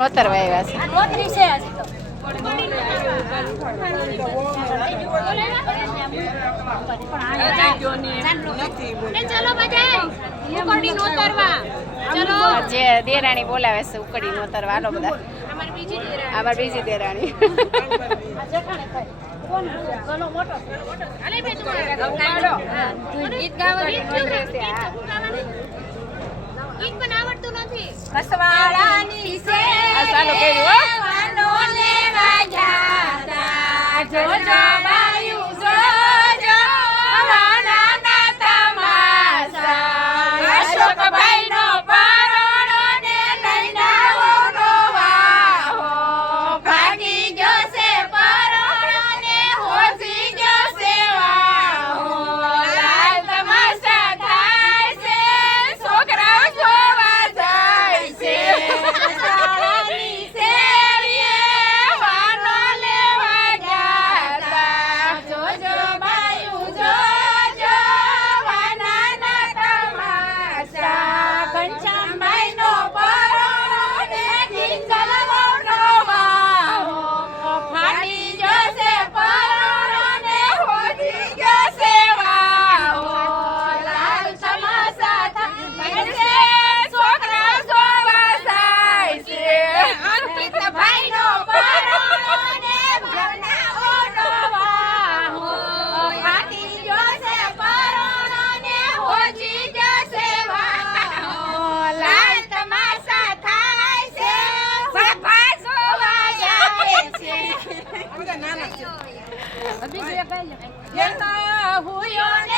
નોતરવા આવ્યા છે. નોતરી છે હજી તો. ચલો બધા ઉકરડી નોતરવા. ચલો જે દેરાણી બોલાવે છે ઉકડી નોતરવા. હાલો બધા. અમાર બીજી દેરાણી. ગીત પણ આવડતું નથી. કસવાળાની છે ચાલુ કર્યું હો. વાનો લેવા જાતા જોજો બાયું જોજો વાનાના તમાસા અશોકભાઈનો પરોણો ને નૈનાઓનો વાહો ભાગી ગયો છે પરોણો ને હોસી ગયો છે વાહો લાલ તમાસા થાય છે છોકરાઓ જોવા જાય છે કસવાળાની શેરીએ વાનો લેવા જાતા જોજો બાયું જોજો વાનાના તમાસા ઘનશ્યામભાઈનો પરોણો ને ઢીંગલવનો વાહો ફાટી જશે પરોણો ને હોજી જશે વાહો લાલ તમાસા થાય છે છોકરા જોવા જાય છે અંકિતભાઈનો પરોણો ને ભાવનાઓનો વાહો ફાટી જશે પરોણો ને હોજી જશે વાહો લાલ તમાસા થાય છે સભા જોવા જાય છે એના હુયો ને